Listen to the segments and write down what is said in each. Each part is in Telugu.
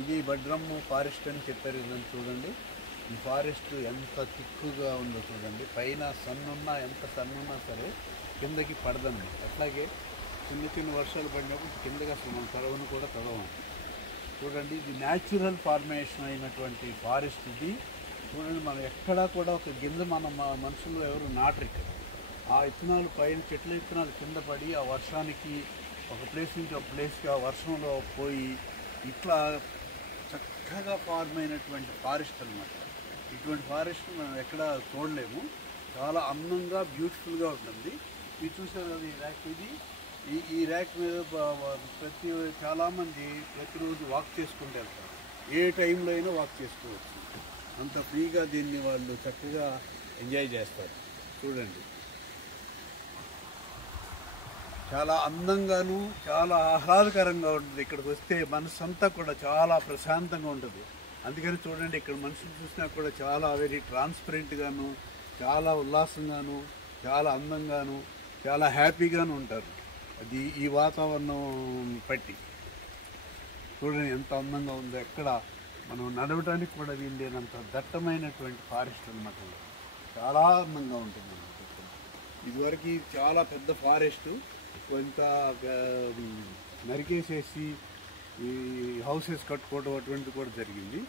ఇది వడ్రమ్ము ఫారెస్ట్ అని చెప్పారు కదండి. చూడండి ఈ ఫారెస్ట్ ఎంత తిక్కుగా ఉందో చూడండి. పైన సన్నున్నా ఎంత సన్నున్నా సరే కిందకి పడదండి. అట్లాగే చిన్న చిన్న వర్షాలు పడినప్పుడు కిందకి అసలు మనం తడవను కూడా తడవం. చూడండి ఇది న్యాచురల్ ఫార్మేషన్ అయినటువంటి ఫారెస్ట్ ఇది. చూడండి మనం ఎక్కడా కూడా ఒక గింజ మనుషులు ఎవరు నాటరు ఇక్కడ. ఆ విత్తనాలు పైన చెట్ల విత్తనాలు కింద పడి ఆ వర్షానికి ఒక ప్లేస్ నుంచి ఒక ప్లేస్కి ఆ వర్షంలో పోయి ఇట్లా చక్కగా ఫార్మ్ అయినటువంటి ఫారెస్ట్ అనమాట. ఇటువంటి ఫారెస్ట్ మనం ఎక్కడ చూడలేము. చాలా అందంగా బ్యూటిఫుల్గా ఉంటుంది. ఇది చూసారు కదా ఈ ర్యాక్. ఈ ర్యాక్ మీద చాలామంది ప్రతిరోజు వాక్ చేసుకుంటూ వెళ్తారు. ఏ టైంలో అయినా వాక్ చేసుకోవచ్చు. అంత ఫ్రీగా దీన్ని వాళ్ళు చక్కగా ఎంజాయ్ చేస్తారు. చూడండి చాలా అందంగాను చాలా ఆహ్లాదకరంగా ఉంటుంది. ఇక్కడికి వస్తే మనసు అంతా కూడా చాలా ప్రశాంతంగా ఉంటుంది. అందుకని చూడండి ఇక్కడ మనుషులు చూసినా కూడా చాలా వెరీ ట్రాన్స్పరెంట్గాను, చాలా ఉల్లాసంగాను, చాలా అందంగాను, చాలా హ్యాపీగాను ఉంటారు. అది ఈ వాతావరణం పట్టి చూడండి ఎంత అందంగా ఉందో. ఎక్కడ మనం నడవడానికి కూడా వీల్లేనంత దట్టమైనటువంటి ఫారెస్ట్ అన్నమాట. చాలా అందంగా ఉంటుంది అన్నమాట. ఇదివరకు చాలా పెద్ద ఫారెస్టు కొంత నరికేసేసి ఈ హౌసెస్ కట్టుకోవడం అటువంటిది కూడా జరిగింది.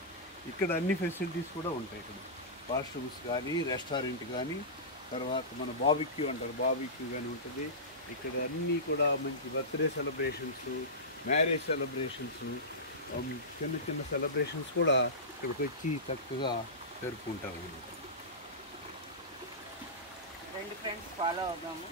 ఇక్కడ అన్ని ఫెసిలిటీస్ కూడా ఉంటాయి. ఇక్కడ వాష్రూమ్స్ కానీ, రెస్టారెంట్ కానీ, తర్వాత మన బాబిక్యూ అంటారు, బాబిక్యూ కానీ ఉంటుంది. ఇక్కడ అన్నీ కూడా మంచి బర్త్డే సెలబ్రేషన్స్, మ్యారేజ్ సెలబ్రేషన్స్, చిన్న చిన్న సెలబ్రేషన్స్ కూడా ఇక్కడికి వచ్చి చక్కగా జరుపుకుంటారు అన్నమాట. రెండు ఫ్రెండ్స్ ఫాలో అవుదాము.